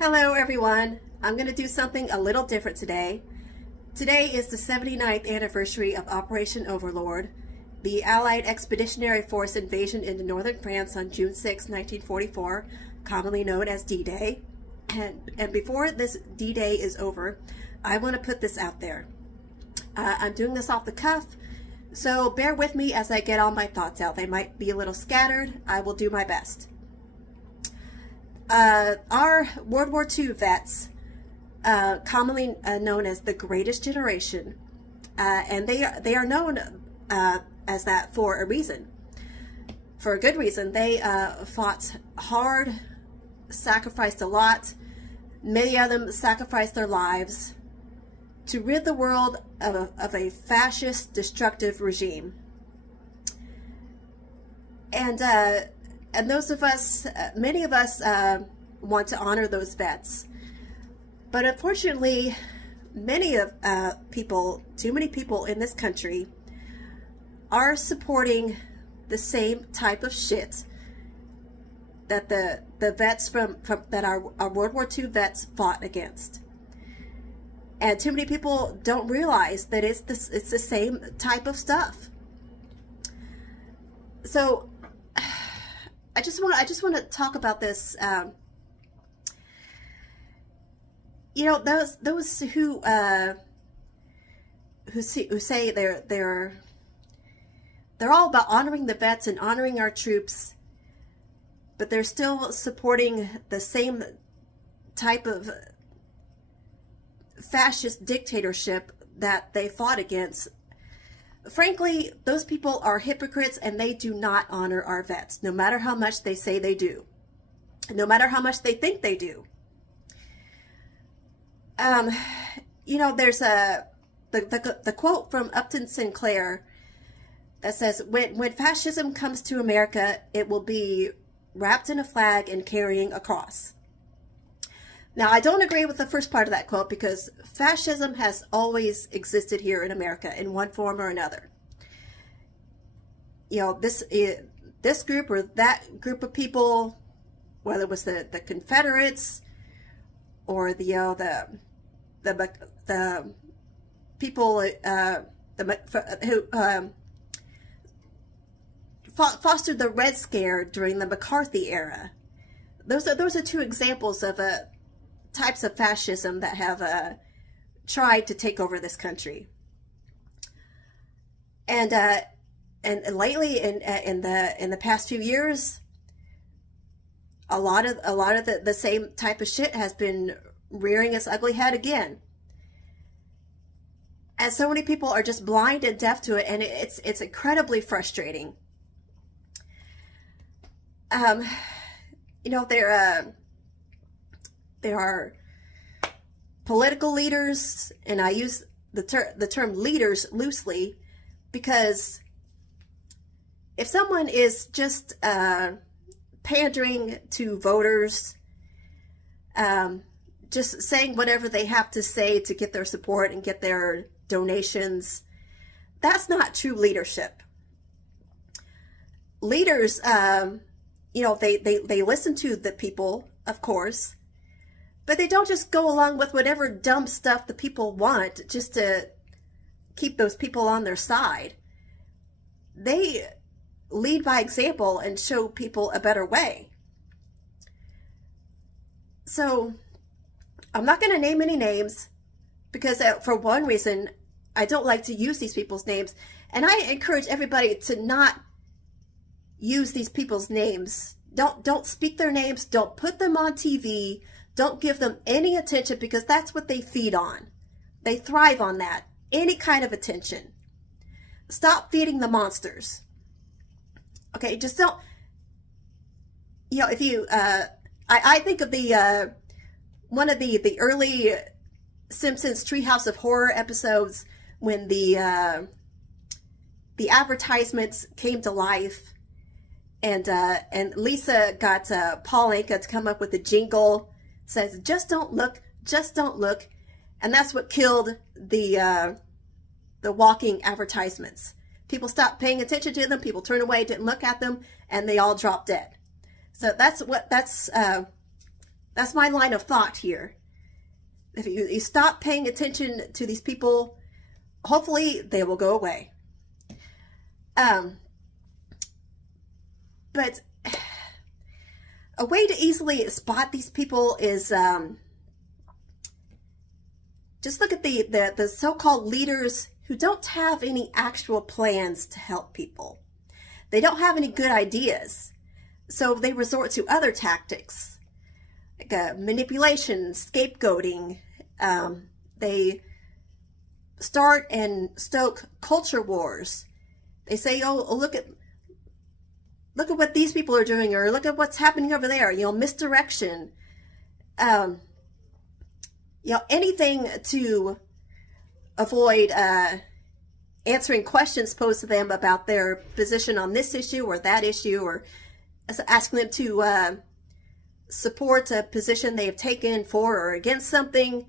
Hello everyone. I'm going to do something a little different today. Today is the 79th anniversary of Operation Overlord, the Allied Expeditionary Force invasion into northern France on June 6, 1944, commonly known as D-Day. And before this D-Day is over, I want to put this out there. I'm doing this off the cuff, so bear with me as I get all my thoughts out. They might be a little scattered. I will do my best. Our World War II vets, commonly known as the Greatest Generation, and they are known as that for a reason, for a good reason. They fought hard, sacrificed a lot. Many of them sacrificed their lives to rid the world of a fascist, destructive regime. And those of us, many of us want to honor those vets. But unfortunately, too many people in this country are supporting the same type of shit that the vets that our World War II vets fought against. And too many people don't realize that it's the same type of stuff. So I just want to talk about this. You know, those who say they're all about honoring the vets and honoring our troops, but they're still supporting the same type of fascist dictatorship that they fought against. Frankly, those people are hypocrites, and they do not honor our vets, no matter how much they say they do, no matter how much they think they do. You know, there's the quote from Upton Sinclair that says, when fascism comes to America, it will be wrapped in a flag and carrying a cross. Now, I don't agree with the first part of that quote, because fascism has always existed here in America in one form or another. You know, this group or that group of people, whether it was the Confederates or the people who fostered the Red Scare during the McCarthy era. Those are two examples of types of fascism that have tried to take over this country. And lately, in the past few years, a lot of the same type of shit has been rearing its ugly head again. And so many people are just blind and deaf to it, and it's incredibly frustrating. You know, there are political leaders, and I use the term leaders loosely, because if someone is just pandering to voters, just saying whatever they have to say to get their support and get their donations, that's not true leadership. Leaders, you know, they listen to the people, of course, but they don't just go along with whatever dumb stuff the people want just to keep those people on their side. They lead by example and show people a better way. So I'm not going to name any names, because for one reason, I don't like to use these people's names. And I encourage everybody to not use these people's names. Don't speak their names. Don't put them on TV. Don't give them any attention, because that's what they feed on. They thrive on that. Any kind of attention. Stop feeding the monsters. Okay, just don't. You know, if you, I think of the one of the early Simpsons Treehouse of Horror episodes, when the advertisements came to life, and Lisa got Paul Anka to come up with a jingle. It says, "Just don't look, just don't look," and that's what killed the walking advertisements. People stopped paying attention to them. People turned away, didn't look at them, and they all dropped dead. So that's That's my line of thought here. If you stop paying attention to these people, hopefully they will go away. But a way to easily spot these people is just look at the so-called leaders who don't have any actual plans to help people. They don't have any good ideas, so they resort to other tactics, like manipulation, scapegoating. They start and stoke culture wars. They say, oh, look at what these people are doing, or look at what's happening over there, you know, misdirection. You know, anything to avoid answering questions posed to them about their position on this issue or that issue, or asking them to support a position they have taken for or against something.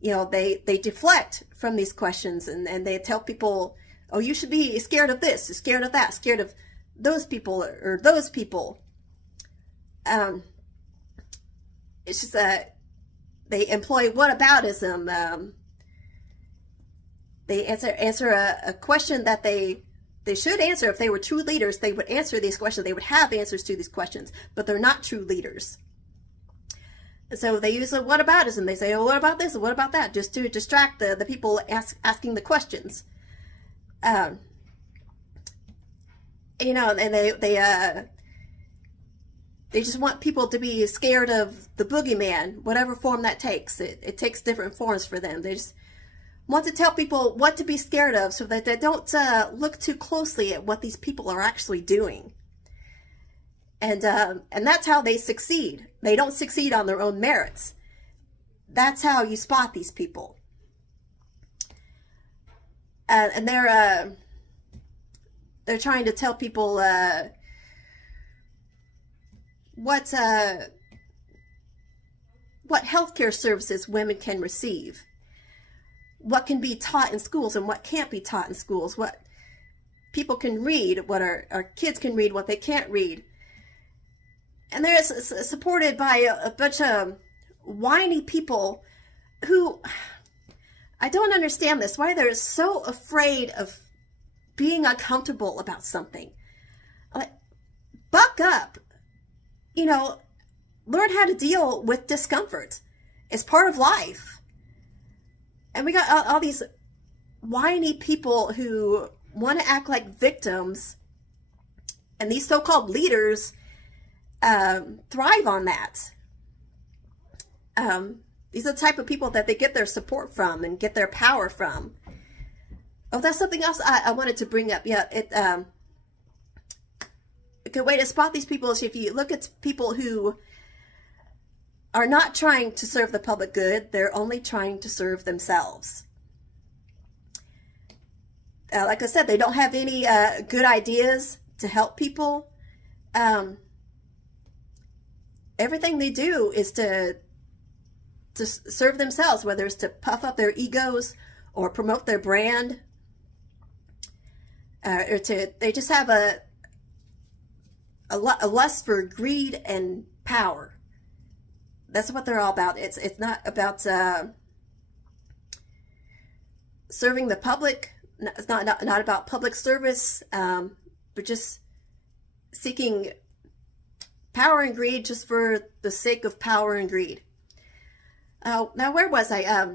You know, they deflect from these questions, and they tell people, oh, you should be scared of this, scared of that, scared of those people or those people. It's just they employ whataboutism. They answer a question that they should answer. If they were true leaders, they would answer these questions. They would have answers to these questions, but they're not true leaders. So they use a whataboutism. They say, oh, what about this? What about that? Just to distract the people asking the questions. You know, and they just want people to be scared of the boogeyman, whatever form that takes. It takes different forms for them. They just want to tell people what to be scared of so that they don't look too closely at what these people are actually doing. And that's how they succeed. They don't succeed on their own merits. That's how you spot these people. And they're trying to tell people what healthcare services women can receive, what can be taught in schools and what can't be taught in schools, what people can read, what our kids can read, what they can't read. And they're supported by a bunch of whiny people who, I don't understand this, why they're so afraid of being uncomfortable about something. Like, buck up. You know, learn how to deal with discomfort. It's part of life. And we got all these whiny people who want to act like victims, and these so-called leaders thrive on that. These are the type of people that they get their support from and get their power from. Oh, that's something else I wanted to bring up. Yeah, a good way to spot these people is if you look at people who are not trying to serve the public good, they're only trying to serve themselves. Like I said, they don't have any good ideas to help people. Everything they do is to serve themselves, whether it's to puff up their egos or promote their brand, or they just have a lust for greed and power. That's what they're all about. It's not about serving the public. It's not about public service, but just seeking power and greed just for the sake of power and greed. Now, where was I?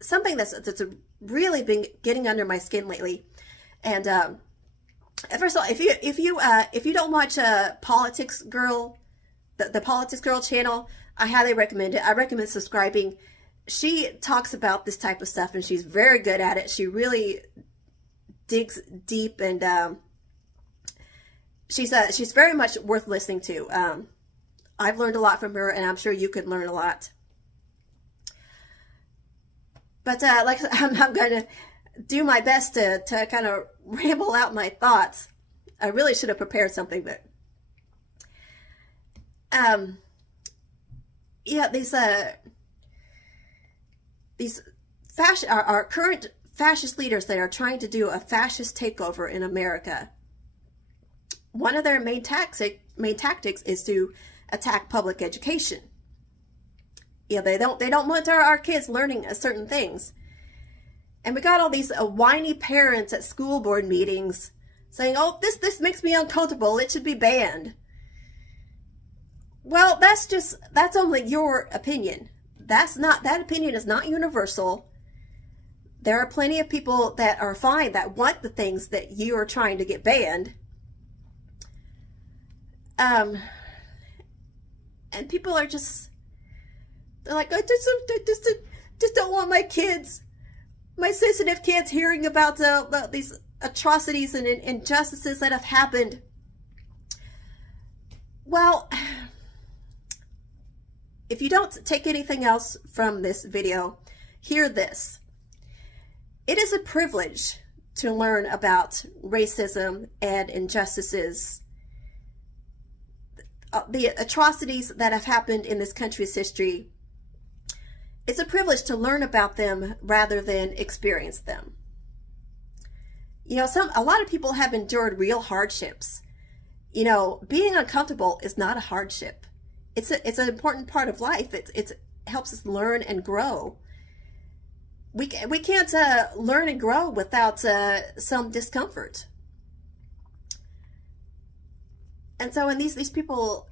Something that's really been getting under my skin lately, and first of all, if you don't watch Politics Girl, the Politics Girl channel, I highly recommend it. I recommend subscribing. She talks about this type of stuff, and she's very good at it. She really digs deep, and she's very much worth listening to. I've learned a lot from her, and I'm sure you could learn a lot. But like I'm going to do my best to kind of ramble out my thoughts. I really should have prepared something, but yeah, these our current fascist leaders that are trying to do a fascist takeover in America one of their main tactics is to attack public education. You know, they don't want our kids learning certain things. And we got all these whiny parents at school board meetings saying, oh, this makes me uncomfortable, it should be banned. Well, that's only your opinion. That opinion is not universal. There are plenty of people that are fine, that want the things that you are trying to get banned. And people are they're like, I just don't want my kids, my sensitive kids, hearing about these atrocities and injustices that have happened. Well, if you don't take anything else from this video, hear this. It is a privilege to learn about racism and injustices, the atrocities that have happened in this country's history. It's a privilege to learn about them rather than experience them. You know, a lot of people have endured real hardships. You know, being uncomfortable is not a hardship. It's an important part of life. It helps us learn and grow. We can't learn and grow without some discomfort. And so, and these people,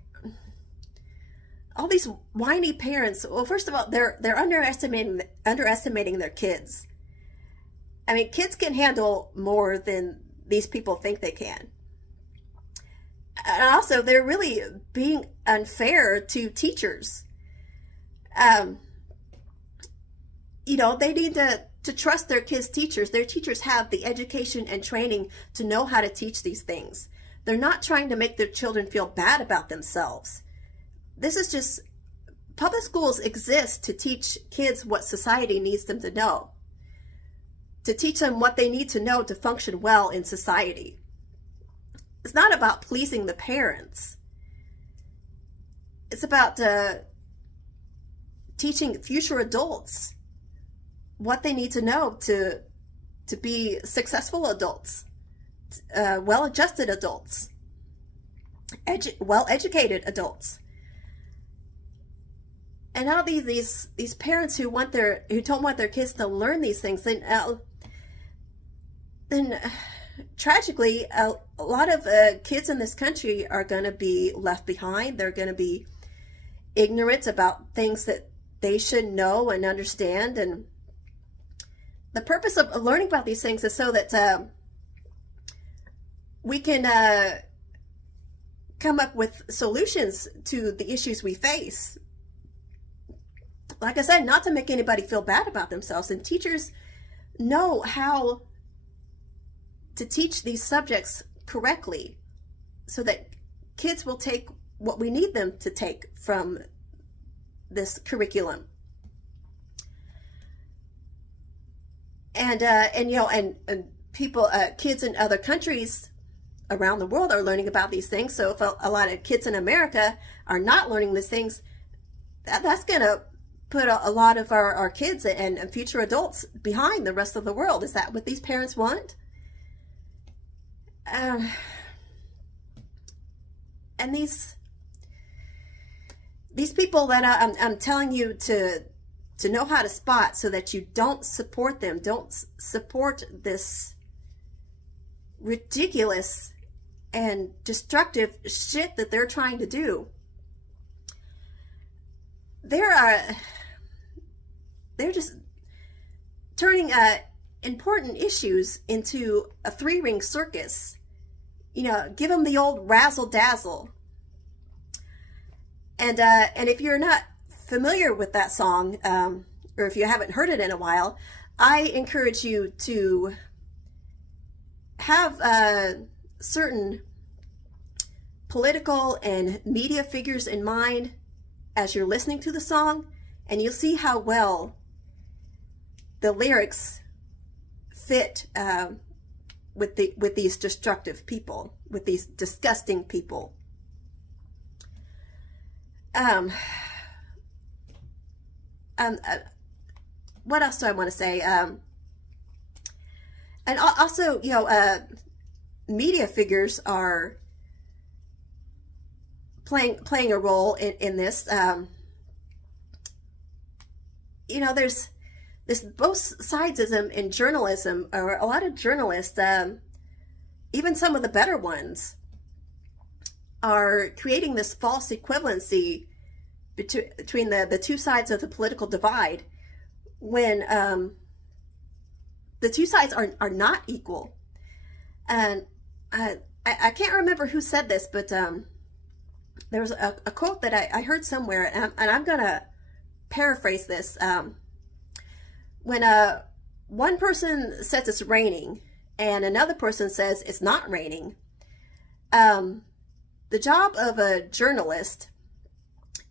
all these whiny parents, well, first of all, they're underestimating their kids. I mean, kids can handle more than these people think they can. And also, they're really being unfair to teachers. You know, they need to trust their kids' teachers. Their teachers have the education and training to know how to teach these things. They're not trying to make their children feel bad about themselves. This is just, public schools exist to teach kids what society needs them to know, to teach them what they need to know to function well in society. It's not about pleasing the parents. It's about teaching future adults what they need to know to be successful adults, well-adjusted adults, well-educated adults. And now these parents who don't want their kids to learn these things, then tragically, a lot of kids in this country are going to be left behind. They're going to be ignorant about things that they should know and understand. And the purpose of learning about these things is so that we can come up with solutions to the issues we face. Like I said, not to make anybody feel bad about themselves. And teachers know how to teach these subjects correctly so that kids will take what we need them to take from this curriculum. And you know, and people, kids in other countries around the world are learning about these things. So if a lot of kids in America are not learning these things, that's going to put a lot of our kids and future adults behind the rest of the world. Is that what these parents want? And these people that I'm telling you to know how to spot so that you don't support them, don't support this ridiculous and destructive shit that they're trying to do. They're just turning important issues into a three-ring circus. You know, give them the old razzle-dazzle. And if you're not familiar with that song, or if you haven't heard it in a while, I encourage you to have certain political and media figures in mind as you're listening to the song, and you'll see how well the lyrics fit with these destructive people, with these disgusting people. What else do I want to say? And also, you know, media figures are playing a role in this. You know, there's both sidesism in journalism, or a lot of journalists, even some of the better ones, are creating this false equivalency between the two sides of the political divide, when the two sides are not equal. And I can't remember who said this, but there was a quote that I heard somewhere, and I'm gonna paraphrase this. When one person says it's raining and another person says it's not raining, the job of a journalist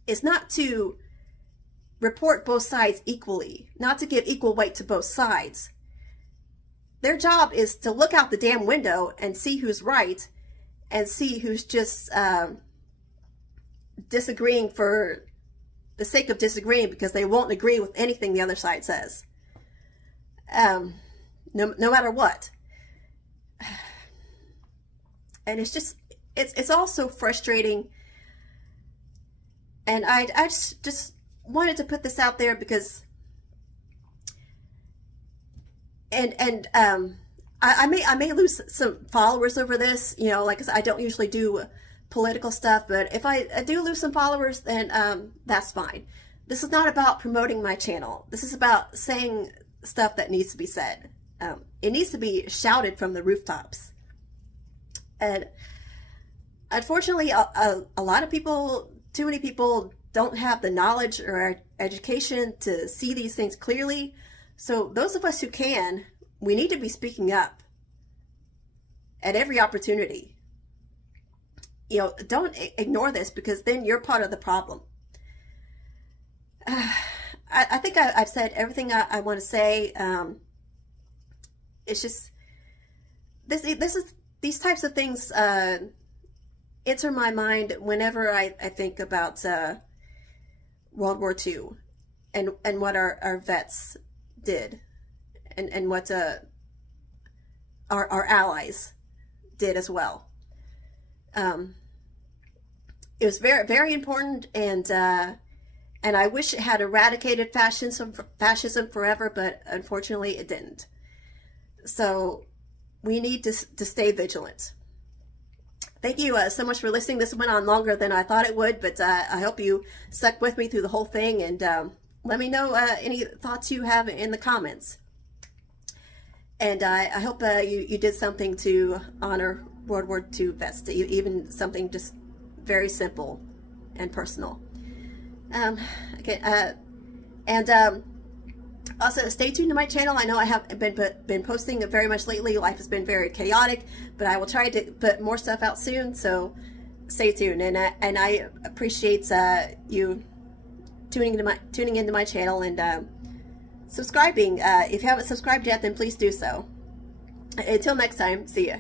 is not to report both sides equally, not to give equal weight to both sides. Their job is to look out the damn window and see who's right, and see who's just disagreeing for the sake of disagreeing because they won't agree with anything the other side says. No matter what. And it's just, it's all so frustrating. And I just wanted to put this out there because, I may lose some followers over this, you know, like I don't usually do political stuff, but if I do lose some followers, then that's fine. This is not about promoting my channel. This is about saying stuff that needs to be said. It needs to be shouted from the rooftops. And unfortunately, a lot of people, too many people, don't have the knowledge or education to see these things clearly. So those of us who can, we need to be speaking up at every opportunity. You know, don't ignore this, because then you're part of the problem. I think I've said everything I want to say. It's just, these types of things enter my mind whenever I think about World War II and what our vets did, and what our allies did as well. It was very, very important, and I wish it had eradicated fascism forever, but unfortunately it didn't. So we need to stay vigilant. Thank you so much for listening. This went on longer than I thought it would, but I hope you stuck with me through the whole thing, and let me know any thoughts you have in the comments. And I hope you did something to honor World War II vets, even something just very simple and personal. Okay, and also stay tuned to my channel. I know I have been posting very much lately. Life has been very chaotic, but I will try to put more stuff out soon. So stay tuned, and I appreciate you tuning into my channel and subscribing. If you haven't subscribed yet, then please do so. Until next time, see ya.